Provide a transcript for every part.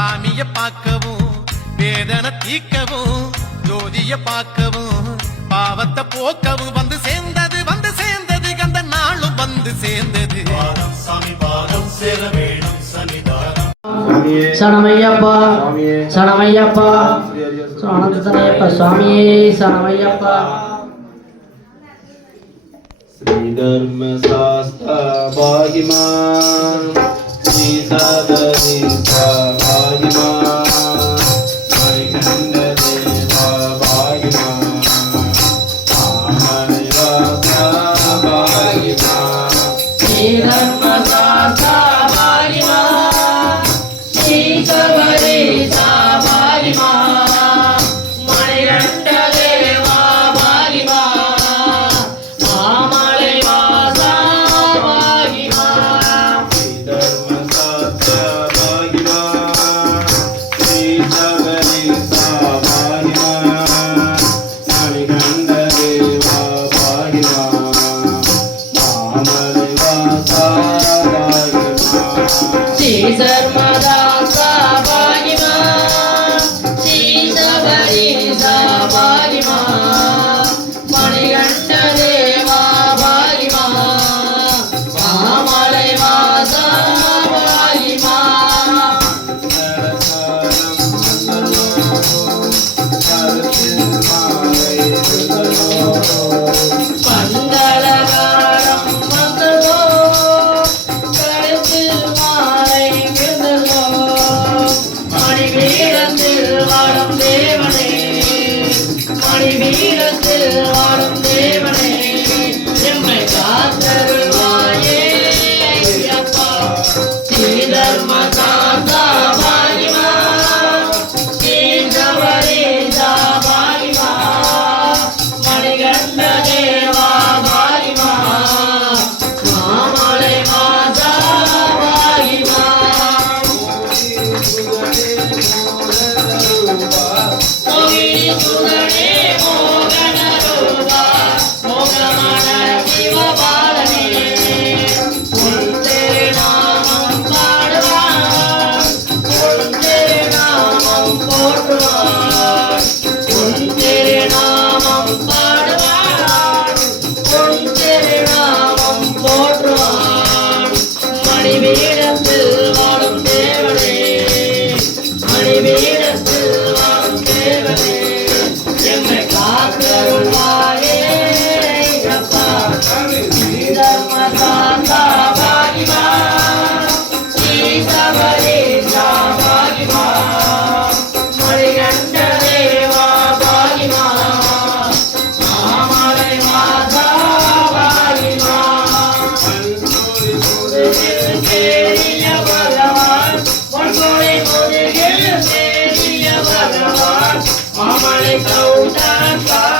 சாமிய பார்க்கவும் வேதனை தீக்கவும் ஜோதிய பார்க்கவும் பாவத்தை போக்கவும். வந்து சேர்ந்தது வந்து சேர்ந்தது கந்த நாளும் வந்து சேர்ந்தது. சனமையப்பா சனமையப்பா சனந்தனையப்பா சுவாமியே சனமையப்பா श्रीधर्मशास्त्रवाहिमा श्रीसादरी Yeah. him to Mama, let's go down.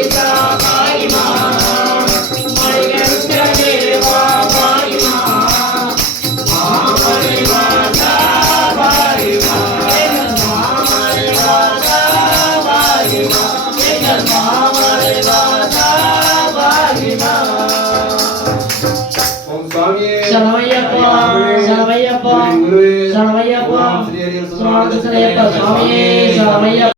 Swamy Swamaiah